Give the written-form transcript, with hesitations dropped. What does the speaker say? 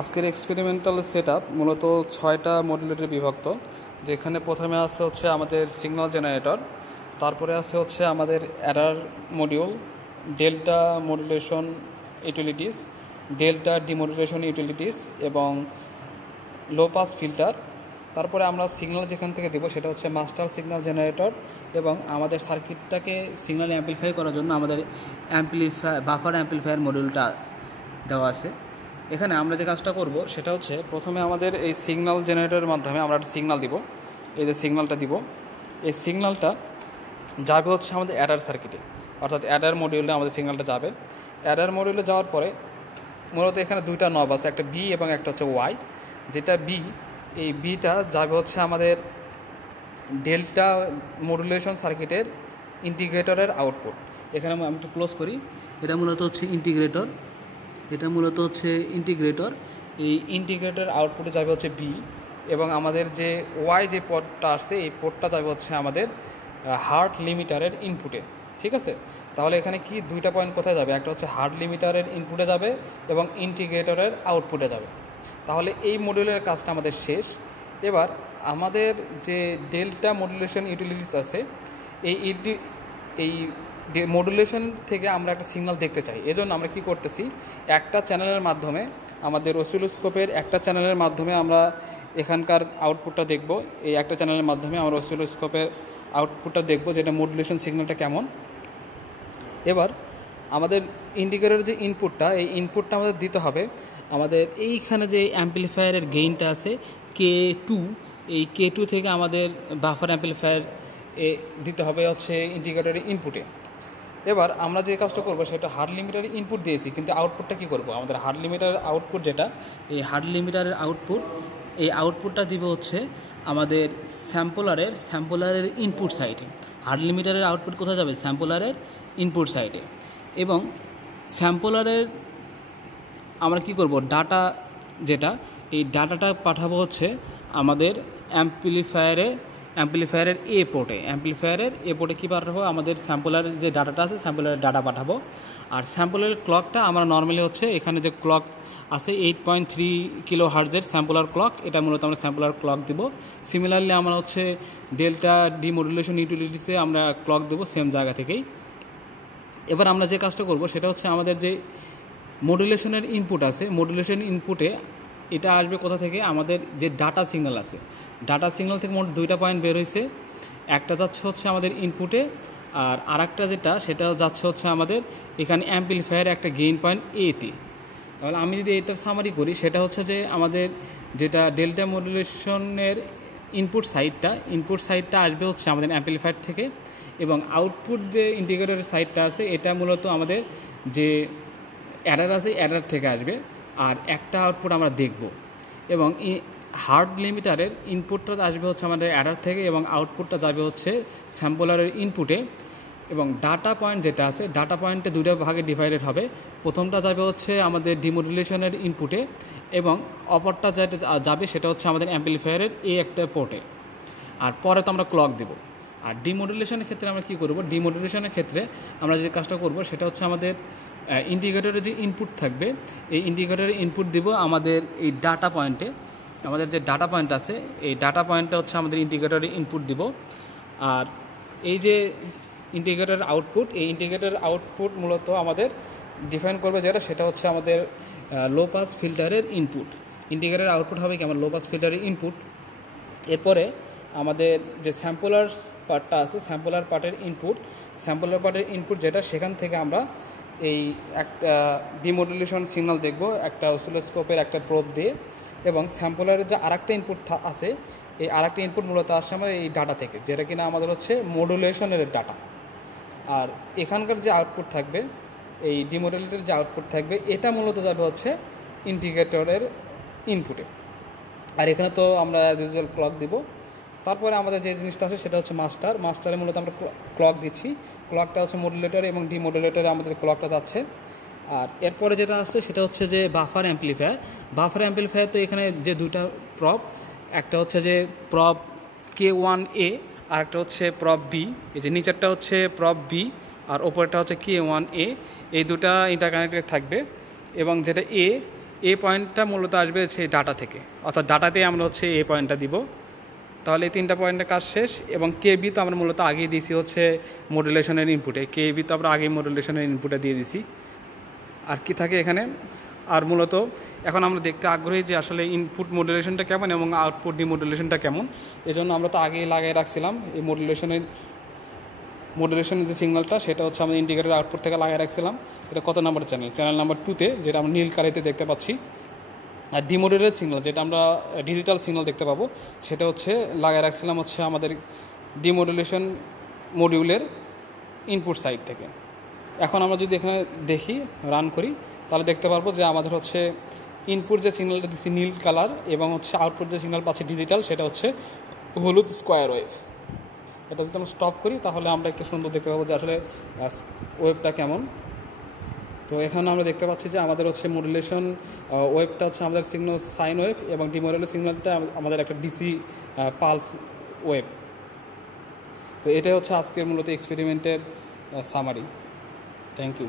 আজকের experimental setup মূলত 6টা মডিউলে বিভক্ত, যেখানে প্রথমে আছে হচ্ছে আমাদের সিগন্যাল জেনারেটর, তারপরে আছে হচ্ছে আমাদের Eder module, delta modulation utilities, delta demodulation utilities এবং লো পাস ফিল্টার। তারপরে আমরা সিগন্যাল যেখান থেকে দেবো সেটা হচ্ছে মাস্টার সিগন্যাল জেনারেটর, এবং আমাদের সার্কিটটাকে সিগন্যাল অ্যাম্পলিফাই করার জন্য আমাদের বাফার অ্যাম্পলিফায়ার মডিউলটা দেওয়া আছে। এখানে আমরা যে কাজটা করব সেটা হচ্ছে প্রথমে আমাদের এই সিগন্যাল জেনারেটরের মাধ্যমে আমরা একটা সিগন্যাল দিব। এই যে সিগন্যালটা দিব, এই সিগন্যালটা যাবে হচ্ছে আমাদের অ্যাডার সার্কিটে, অর্থাৎ অ্যাডার মডিউলে আমাদের সিগন্যালটা যাবে। অ্যাডার মডিউলে যাওয়ার পরে মূলত এখানে দুইটা নব আছে, একটা বি এবং একটা হচ্ছে ওয়াই। যেটা বি, এই বিটা যাবে হচ্ছে আমাদের ডেল্টা মডুলেশন সার্কিটের ইন্টিগ্রেটরের আউটপুট। এখানে আমি একটু ক্লোজ করি, এটা মূলত হচ্ছে ইন্টিগ্রেটর, এই ইন্টিগ্রেটর আউটপুটে যাবে হচ্ছে বি, এবং আমাদের যে ওয়াই যে পোর্টটা আসছে এই পোর্টটা যাবে হচ্ছে আমাদের হার্ট লিমিটারের ইনপুটে। ঠিক আছে, তাহলে এখানে কি দুইটা পয়েন্ট কোথায় যাবে, একটা হচ্ছে হার্ট লিমিটারের ইনপুটে যাবে এবং ইন্টিগ্রেটরের আউটপুটে যাবে। তাহলে এই মডিউলের কাজটা আমাদের শেষ। এবার আমাদের যে ডেল্টা মডুলেশন ইউটিলিটিস আছে, এই মডুলেশন থেকে আমরা একটা সিগন্যাল দেখতে চাই। এজন্য আমরা কি করতেছি, একটা চ্যানেলের মাধ্যমে, আমাদের অসিলোস্কোপের একটা চ্যানেলের মাধ্যমে আমরা এখানকার আউটপুটটা দেখব। এই একটা চ্যানেলের মাধ্যমে আমরা অসিলোস্কোপের আউটপুটটা দেখব, যেটা মডুলেশন সিগন্যালটা কেমন। এবার আমাদের ইন্ডিকেটরের যে ইনপুটটা, এই ইনপুটটা আমাদের দিতে হবে আমাদের এইখানে যে অ্যাম্পলিফায়ারের গেইনটা আছে K2, এই K2 থেকে আমাদের বাফার অ্যাম্পলিফায়ার দিতে হবে হচ্ছে ইন্ডিকেটরের ইনপুটে। এবার আমরা যে কাজটা করবো সেটা হার্ট লিমিটারের ইনপুট দিয়েছি, কিন্তু আউটপুটটা কী করবো, আমাদের হার্ট লিমিটারের আউটপুট যেটা, এই হার্ট লিমিটারের আউটপুট, এই আউটপুটটা দিবে হচ্ছে আমাদের স্যাম্পলারের ইনপুট সাইডে। হার্ট লিমিটারের আউটপুট কোথায় যাবে, স্যাম্পলারের ইনপুট সাইডে। এবং স্যাম্পলারের আমরা কি করব, ডাটা যেটা, এই ডাটাটা পাঠাবো হচ্ছে আমাদের অ্যাম্পলিফায়ারের এ পোর্টে কী পাঠাবো, আমাদের স্যাম্পলারের যে ডাটাটা আছে স্যাম্পলারের ডাটা পাঠাবো। আর স্যাম্পলারের ক্লকটা আমরা নর্মালি হচ্ছে এখানে যে ক্লক আছে 8.3 কিলো হার্জের স্যাম্পলার ক্লক, এটা মূলত আমরা স্যাম্পলার ক্লক দিব। সিমিলারলি আমরা হচ্ছে ডেল্টা ডিমডুলেশন ইউটিলিটিসে আমরা ক্লক দেবো সেম জায়গা থেকেই। এবার আমরা যে কাজটা করব সেটা হচ্ছে আমাদের যে মডুলেশনের ইনপুট আছে, মডুলেশন ইনপুটে এটা আসবে কোথা থেকে, আমাদের যে ডাটা সিগন্যাল আছে, ডাটা সিগন্যাল থেকে মোট দুইটা পয়েন্ট বের হয়েছে। একটা যাচ্ছে হচ্ছে আমাদের ইনপুটে, আর আরেকটা যেটা সেটা যাচ্ছে হচ্ছে আমাদের এখানে অ্যাম্পলিফায়ার একটা গেইন পয়েন্ট এতে। তাহলে আমি যদি এটার সামারি করি, সেটা হচ্ছে যে আমাদের যেটা ডেল্টা মডুলেশনের ইনপুট সাইডটা আসবে হচ্ছে আমাদের অ্যাম্পলিফায়ার থেকে, এবং আউটপুট যে ইন্টিগ্রেটরের সাইডটা আছে এটা মূলত আমাদের যে অ্যাডার আছে অ্যাডার থেকে আসবে। আর একটা আউটপুট আমরা দেখব, এবং হার্ট লিমিটারের ইনপুটটা আসবে হচ্ছে আমাদের অ্যাডার থেকে, এবং আউটপুটটা যাবে হচ্ছে স্যাম্পলারের ইনপুটে। এবং ডাটা পয়েন্ট যেটা আছে, ডাটা পয়েন্টে দুটো ভাগে ডিভাইডেড হবে। প্রথমটা যাবে হচ্ছে আমাদের ডিমডুলেশনের ইনপুটে, এবং অপরটা যেটা যাবে সেটা হচ্ছে আমাদের অ্যাম্পলিফায়ারের একটা পোর্টে। আর পরে তো আমরা ক্লক দেব। আর ডিমডুলেশনের ক্ষেত্রে আমরা কী করব, ডিমডুলেশনের ক্ষেত্রে আমরা যে কাজটা করব সেটা হচ্ছে আমাদের ইন্ডিকেটরের যে ইনপুট থাকবে, এই ইন্ডিকেটরের ইনপুট দিব আমাদের এই ডাটা পয়েন্টে। আমাদের যে ডাটা পয়েন্ট আছে, এই ডাটা পয়েন্টটা হচ্ছে আমাদের ইন্ডিকেটরের ইনপুট দিব। আর এই যে ইন্ডিকেটরের আউটপুট, এই ইন্ডিকেটরের আউটপুট মূলত আমাদের ডিফাইন করবে যেটা, সেটা হচ্ছে আমাদের লো পাস ফিল্টারের ইনপুট। ইন্ডিকেটরের আউটপুট হবে কি আমার লো পাস ফিল্টারের ইনপুট। এরপরে আমাদের যে স্যাম্পলার পার্টটা আছে, স্যাম্পলার পার্টের ইনপুট যেটা, সেখান থেকে আমরা এই একটা ডিমডুলেশন সিগন্যাল দেখব একটা অসিলোস্কোপের একটা প্রোব দিয়ে। এবং স্যাম্পলারের যে আরেকটা ইনপুট আছে, এই আরেকটা ইনপুট মূলত আসছে আমার এই ডাটা থেকে, যেটা কিনা আমাদের হচ্ছে মডুলেশনের ডাটা। আর এখানকার যে আউটপুট থাকবে, এই ডিমডুলেটরের যে আউটপুট থাকবে, এটা মূলত যাবে হচ্ছে ইন্টিগ্রেটরের ইনপুটে। আর এখানে তো আমরা অ্যাজ ইউজুয়াল ক্লক দিব। তারপরে আমাদের যে জিনিসটা আছে সেটা হচ্ছে মাস্টারে মূলত আমরা ক্লক দিচ্ছি। ক্লকটা হচ্ছে মডুলেটর, এবং ডিমডুলেটরে আমাদের ক্লকটা যাচ্ছে। আর এরপরে যেটা আসছে সেটা হচ্ছে যে বাফার অ্যাম্পলিফায়ার। তো এখানে যে দুইটা প্রব, একটা হচ্ছে যে প্রব K1A, আর একটা হচ্ছে প্রব বি। এই যে নিচেরটা হচ্ছে প্রব বি আর ওপরটা হচ্ছে K1A, এই দুটা ইন্টারকানেক্টেড থাকবে। এবং যেটা এই পয়েন্টটা মূলত আসবে হচ্ছে ডাটা থেকে, অর্থাৎ ডাটাতে আমরা হচ্ছে এই পয়েন্টটা দিব। তাহলে এই 3টা পয়েন্টের কাজ শেষ। এবং কেবি তো আমরা মূলত আগেই দিয়েছি হচ্ছে মডুলেশনের ইনপুটে, কেবি তো আমরা আগেই মডুলেশনের ইনপুটে দিয়ে দিছি। আর কি থাকে এখানে, আর মূলত এখন আমরা দেখতে আগ্রহী যে আসলে ইনপুট মডুলেশনটা কেমন এবং আউটপুট ডিমডুলেশনটা কেমন। এজন্য আমরা তো আগেই লাগিয়ে রাখছিলাম এই মডুলেশনের যে সিগন্যালটা, সেটা হচ্ছে আমরা ইন্ডিকেটর আউটপুট থেকে লাগিয়ে রাখছিলাম। এটা কত নাম্বার চ্যানেল নাম্বার 2-তে, যেটা আমরা নীল কালিতে দেখতে পাচ্ছি। আর ডিমোডুলেটেড সিগন্যাল, যেটা আমরা ডিজিটাল সিগন্যাল দেখতে পাবো, সেটা হচ্ছে লাগিয়ে রাখছিলাম হচ্ছে আমাদের ডিমোডুলেশন মডিউলের ইনপুট সাইড থেকে। এখন আমরা যদি এখানে দেখি, রান করি, তাহলে দেখতে পারবো যে আমাদের হচ্ছে ইনপুট যে সিগন্যালটা দিচ্ছি নীল কালার, এবং হচ্ছে আউটপুট যে সিগন্যাল পাচ্ছি ডিজিটাল, সেটা হচ্ছে হলুদ স্কোয়ার ওয়েভ। এটা যদি আমরা স্টপ করি, তাহলে আমরা একটু সুন্দর দেখতে পাবো যে আসলে ওয়েভটা কেমন। তো এখানে আমরা দেখতে পাচ্ছি যে আমাদের হচ্ছে মডুলেশন ওয়েভটা হচ্ছে আমাদের সিগন্যাল সাইন ওয়েভ, এবং ডিমোডুলেশন সিগন্যালটা আমাদের একটা ডিসি পালস ওয়েভ। তো এটাই হচ্ছে আজকের মূলত এক্সপেরিমেন্টের সামারি। Thank you.